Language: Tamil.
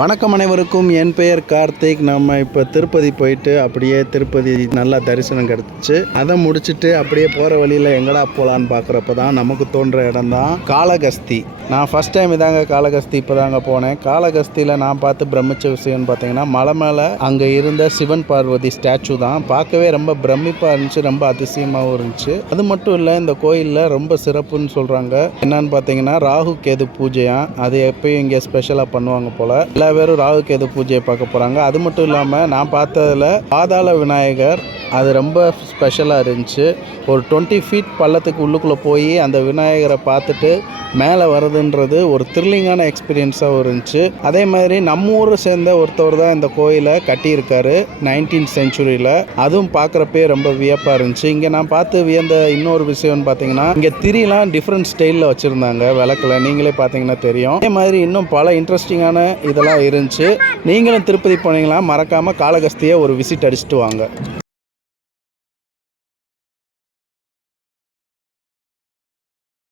வணக்கம் அனைவருக்கும். என் பெயர் கார்த்திக். நம்ம இப்போ திருப்பதி போயிட்டு அப்படியே திருப்பதி நல்லா தரிசனம் கிடச்சிச்சு அதை முடிச்சுட்டு அப்படியே போகிற வழியில் எங்கடா போகலான்னு பார்க்குறப்ப தான் நமக்கு தோன்ற இடம் தான் காளகஸ்தி நான் ஃபஸ்ட் டைம் இதாங்க காளகஸ்தி இப்போ தாங்க போனேன். காளகஸ்தியில் நான் பார்த்து பிரமிச்ச விஷயம்னு பார்த்தீங்கன்னா மலை மேலே அங்கே இருந்த சிவன் பார்வதி ஸ்டாச்சு தான். பார்க்கவே ரொம்ப பிரமிப்பாக இருந்துச்சு ரொம்ப அதிசயமாகவும் இருந்துச்சு. அது மட்டும் இல்லை இந்த கோயிலில் ரொம்ப சிறப்புன்னு சொல்கிறாங்க என்னன்னு பார்த்தீங்கன்னா ராகு கேது பூஜையா? அது எப்பயும் இங்கே ஸ்பெஷலாக பண்ணுவாங்க போல். எல்லா பேரும் ராகு கேது பூஜையை பார்க்க போகிறாங்க அது மட்டும் இல்லாமல் நான் பார்த்ததுல பாதாள விநாயகர் அது ரொம்ப ஸ்பெஷலாக இருந்துச்சு. ஒரு டுவெண்ட்டி ஃபீட் பள்ளத்துக்கு உள்ளுக்குள்ளே போய் அந்த விநாயகரை பார்த்துட்டு மேலே வர்றதுன்றது ஒரு த்ரில்லிங்கான எக்ஸ்பீரியன்ஸாகவும் இருந்துச்சு. அதே மாதிரி நம்ம ஊரை சேர்ந்த ஒருத்தவர் தான் இந்த கோயிலை கட்டியிருக்காரு நைன்டீன் செஞ்சுரியில் அதுவும் பார்க்குறப்பே ரொம்ப வியப்பாக இருந்துச்சு. இங்கே நான் பார்த்து வியந்த இன்னொரு விஷயம்னு பார்த்தீங்கன்னா இங்கே திரிலாம் டிஃப்ரெண்ட் ஸ்டைலில் வச்சுருந்தாங்க விளக்கில். நீங்களே பார்த்தீங்கன்னா தெரியும். அதே மாதிரி இன்னும் பல இன்ட்ரெஸ்டிங்கான இதெல்லாம் இருந்துச்சு. நீங்களும் திருப்பதி போனீங்களா மறக்காமல் காளகஸ்தியை ஒரு விசிட் அடிச்சுட்டு வாங்க.